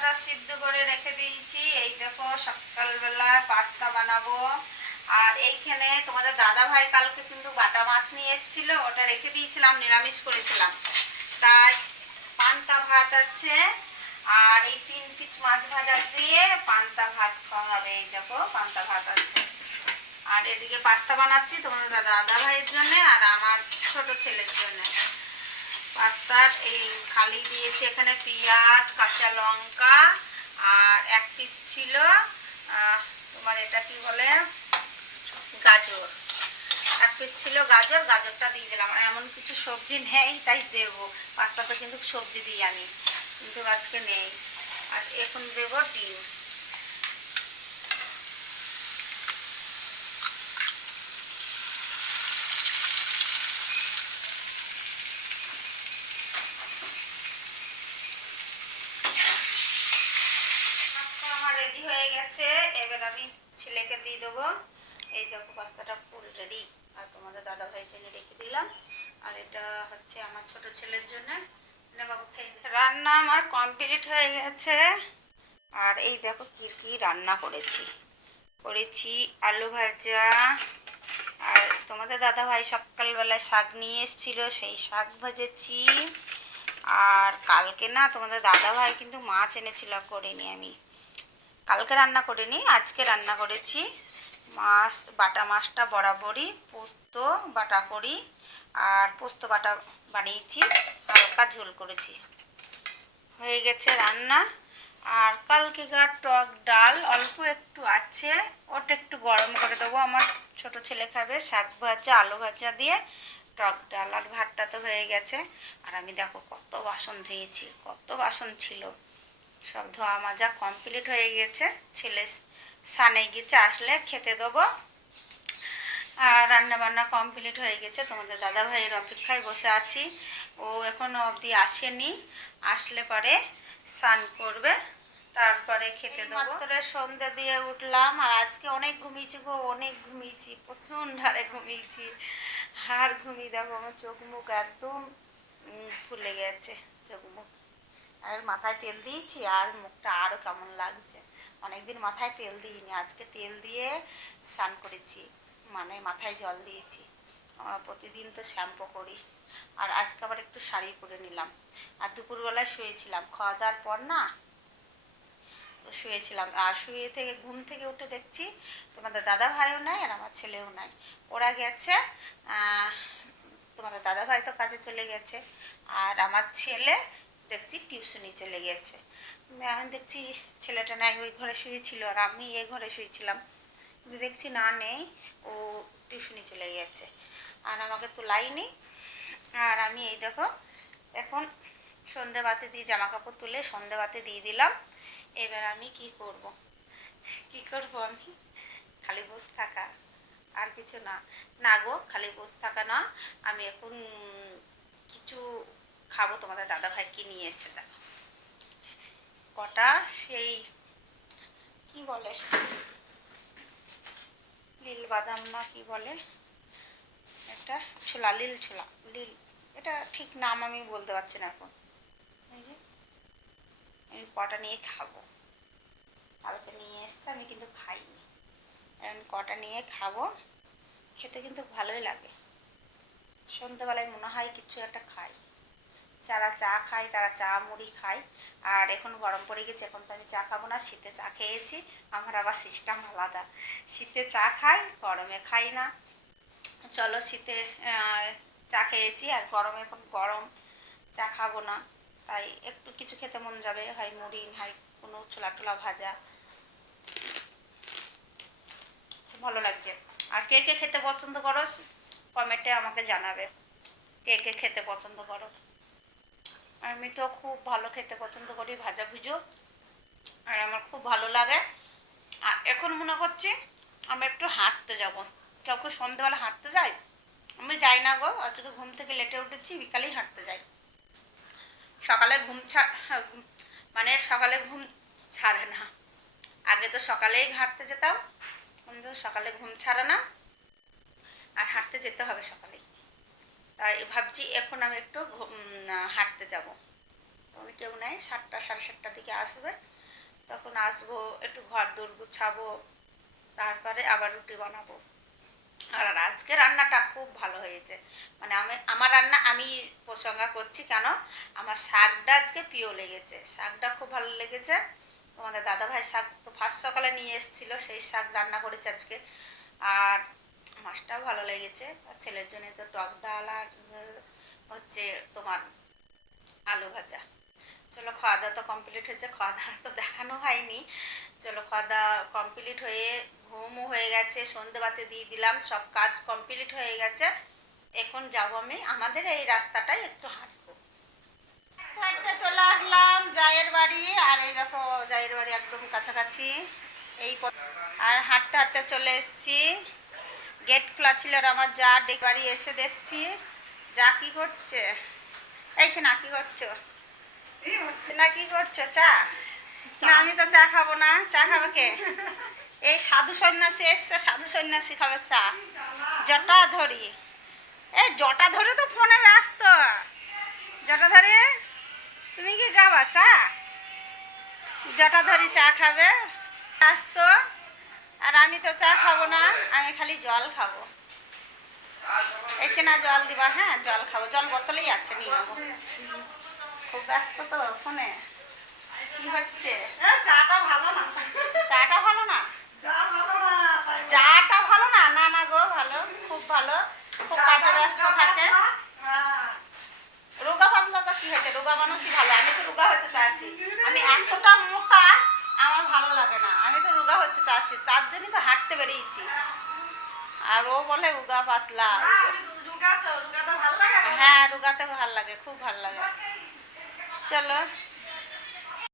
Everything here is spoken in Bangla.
পাস্তাটা সিদ্ধ করে রেখে দিয়েছি। এই দেখো সকালবেলায় পাস্তা বানাবো। আর এইখানে তোমাদের দাদা ভাই কালকে কিন্তু বাটা মাছ নিয়ে এসেছিল, ওটা রেখে দিয়েছিলাম, নিরামিষ করেছিলাম। তাই পান্তা ভাত আছে, আর এই 3 পিস মাছ ভাজা দিয়ে পান্তা ভাত খাওয়া হবে। এই দেখো পান্তা ভাত আছে। আর এদিকে পাস্তা বানাচ্ছি তোমাদের দাদা ভাইয়ের জন্য আর আমার ছোট ছেলের জন্য। পাস্তার এই খালি দিয়েছি এখানে পেঁয়াজ, কাঁচা লঙ্কা, আর 1 পিস ছিল তোমার এটা কি বলে গাজর। 1 পিস ছিল গাজর, গাজরটা দিয়ে দিলাম। এমন কিছু সবজি নেই তাই দেবো, পাস্তাতে কিন্তু সবজি দিই আমি, কিন্তু আজকে নেই। আর এখন দেবো ডিম। আমার রেডি হয়ে গেছে, এবার আমি ছেলেকে দিয়ে দেবো। এই দেখো পাস্তাটা ফুল রেডি। আর তোমাদের দাদা ভাইয়ের জন্য রেখে দিলাম, আর এটা হচ্ছে আমার ছোট ছেলের জন্য। রান্না আমার কমপ্লিট হয়ে গেছে। আর এই দেখো কি কি রান্না করেছি আলু ভাজা। আর তোমাদের দাদা ভাই সকালবেলায় শাক নিয়ে এসেছিল, সেই শাক ভাজেছি। আর কালকে না তোমাদের দাদা ভাই কিন্তু মাছ এনেছিল, করিনি আমি, কালকে রান্না করিনি, আজকে রান্না করেছি। মাছ বাটা মাছটা বরাবরই পোস্ত বাটা করি, আর পোস্ত বাটা বানিয়েছি, হালকা ঝোল করেছি। হয়ে গেছে রান্না। আর কালকেকার টক ডাল অল্প একটু আছে, ওটা একটু গরম করে দেবো, আমার ছোট ছেলে খাবে। শাক ভাজা আলু ভাজা দিয়ে টক ডাল। আর ভাতটা তো হয়ে গেছে। আর আমি দেখো কত বাসন ধুয়েছি, কত বাসন ছিল, সব ধোয়া মাজা কমপ্লিট হয়ে গেছে। ছেলে সানে গেছে, আসলে খেতে দেবো। আর রান্না বান্না কমপ্লিট হয়ে গেছে, তোমাদের দাদা ভাইয়ের অপেক্ষায় বসে আছি। ও এখনো অবধি আসেনি, আসলে পরে স্নান করবে, তারপরে খেতে দেবো। মাত্র সন্ধ্যা দিয়ে উঠলাম, আর আজকে অনেক ঘুমিয়েছি গো, অনেক ঘুমিয়েছি, প্রচণ্ড হারে ঘুমিয়েছি। আর ঘুমিয়ে দেখো আমার চোখ মুখ একদম ফুলে গেছে, চোখ মুখ। আর মাথায় তেল দিয়েছি, আর মুখটা আরও কেমন লাগছে। অনেকদিন মাথায় তেল দিইনি, আজকে তেল দিয়ে স্নান করেছি, মানে মাথায় জল দিয়েছি। প্রতিদিন তো শ্যাম্পু করি। আর আজকে আবার একটু শাড়ি পরে নিলাম। আর দুপুরবেলায় শুয়েছিলাম, খাওয়া দাওয়ার পর না শুয়েছিলাম। আর ঘুম থেকে উঠে দেখছি তোমাদের দাদা ভাইও নাই আর আমার ছেলেও নাই, ওরা গেছে। তোমাদের দাদা ভাই তো কাজে চলে গেছে, আর আমার ছেলে দেখছি টিউশনি চলে গেছে। আমি দেখছি ছেলেটা নাই, ওই ঘরে শুয়েছিল আর আমি এই ঘরে শুয়েছিলাম, কিন্তু দেখছি না নেই, ও টিউশনি চলে গেছে। আর আমাকে তোলাইনি। আর আমি এই দেখো এখন সন্ধে বাতি দিয়ে জামা কাপড় তুলে সন্ধে বাতি দিয়ে দিলাম। এবার আমি কি করব আমি, খালি বসে থাকা, আর কিছু না। না গো, খালি বসে থাকা না, আমি এখন কিছু খাবো। তোমাদের দাদা ভাই কি নিয়ে এসছে দেখো, কটা সেই কি বলে লীল বাদাম না কি বলে, এটা ছোলা, লীল ছোলা, লীল, এটা ঠিক নাম আমি বলতে পারছি না এখন। এই যে আমি কটা নিয়ে খাবো, কালকে নিয়ে এসছে, আমি কিন্তু খাইনি, এখন কটা নিয়ে খাবো। খেতে কিন্তু ভালোই লাগে, সন্ধ্যেবেলায় মনে হয় কিছু একটা খাই। যারা চা খায় তারা চা মুড়ি খায়, আর এখন গরম পড়ে গেছে, এখন তো আমি চা খাবো না, শীতে চা খেয়েছি। আমার আবার সিস্টেম আলাদা, শীতে চা খাই, গরমে খাই না। চলো শীতে চা খেয়েছি, আর গরমে এখন গরম চা খাবো না, তাই একটু কিছু খেতে মন যাবে, হয় মুড়ি, হয় কোনো ছোলা টোলা ভাজা, খুব ভালো লাগছে। আর কে কে খেতে পছন্দ করো কমেন্টে আমাকে জানাবে, কে কে খেতে পছন্দ করো। আমি তো খুব ভালো খেতে পছন্দ করি ভাজা ভুজো, আর আমার খুব ভালো লাগে। আর এখন মনে করছি আমি একটু হাঁটতে যাব। কাউকে সন্ধ্যেবেলা হাঁটতে যাই? আমি যাই না গো, আজকে ঘুম থেকে লেটে উঠেছি, বিকালেই হাঁটতে যাই। সকালে মানে সকালে ঘুম ছাড়ে না। আগে তো সকালেই হাঁটতে যেতাম, কিন্তু সকালে ঘুম ছাড়ে না, আর হাঁটতে যেতে হবে সকালেই। তাই ভাবছি এখন আমি একটু হাঁটতে যাব। তখন কেউ নেই, 7টা সাড়ে 7টার দিকে আসবে, তখন আসবো, একটু ঘর দৌড় গুছাবো, তারপরে আবার রুটি বানাবো। আর আজকে রান্নাটা খুব ভালো হয়েছে, মানে আমার রান্না আমি প্রশংসা করছি, কেন আমার শাকটা আজকে প্রিয় লেগেছে, শাকটা খুব ভালো লেগেছে। তোমাদের দাদাভাই শাক তো ফার্স্ট সকালে নিয়ে এসেছিলো, সেই শাক রান্না করেছে আজকে। আর মাছটাও ভালো লেগেছে। আর ছেলের জন্য তো টক ডাল আর হচ্ছে তোমার আলু ভাজা। চলো, খাওয়া দাওয়া তো কমপ্লিট হয়েছে, খাওয়া দাওয়া তো দেখানো হয়নি। চলো, খাওয়া দাওয়া কমপ্লিট হয়ে ঘুমও হয়ে গেছে, সন্ধেবাতি দিয়ে দিলাম, সব কাজ কমপ্লিট হয়ে গেছে। এখন যাব আমি আমাদের এই রাস্তাটায় একটু হাঁটবো। হাঁটতে চলে আসলাম জায়ের বাড়ি, আর এই দেখো জায়ের বাড়ি একদম কাছাকাছি এই পথ। আর হাঁটতে হাঁটতে চলে এসেছি, গেট খোলা ছিল, আর আমার যা ডেকে বাড়ি এসে দেখছি যা কি করছে। এই না, কি করছো না, কি করছো? চা না, আমি তো চা খাবো না। চা খাবে কে? এই সাধু সন্ন্যাসী এসছে, সাধু সন্ন্যাসী খাবে চা। জটা ধরি, এই জটা ধরে তো ফোনে ব্যস্ত। জটা ধরে তুমি কি খাবা চা? জটা ধরি চা খাবে ব্যস্ত, আর আমি তো চা খাবো না, আমি খালি জল খাবো। এই না, জল দিবা? হ্যাঁ, জল খাবো, জল বোতলেই আছে, নিয়ে নেবো। খুব ব্যস্ত তো ফোনে। কি হচ্ছে? চাটা ভালো না। চাটা ভালো না? চাটা ভালো না? না না গো, ভালো, খুব ভালো, খুব কাজে ব্যস্ত থাকে। রোগা পাতলা তো কি হয়েছে, রোগা মানুষই ভালো। আমি তো রোগা হতে চাচ্ছি, আমি এতটা মোটা, আমার ভালো লাগে না। আমি তো রোগা হতে চাচ্ছি, তার জন্যই তো হাঁটতে বেরিয়েছি। আর ও বলে রোগা পাতলা। হ্যাঁ, রোগাতে ভাল লাগে, খুব ভাল লাগে। চলো।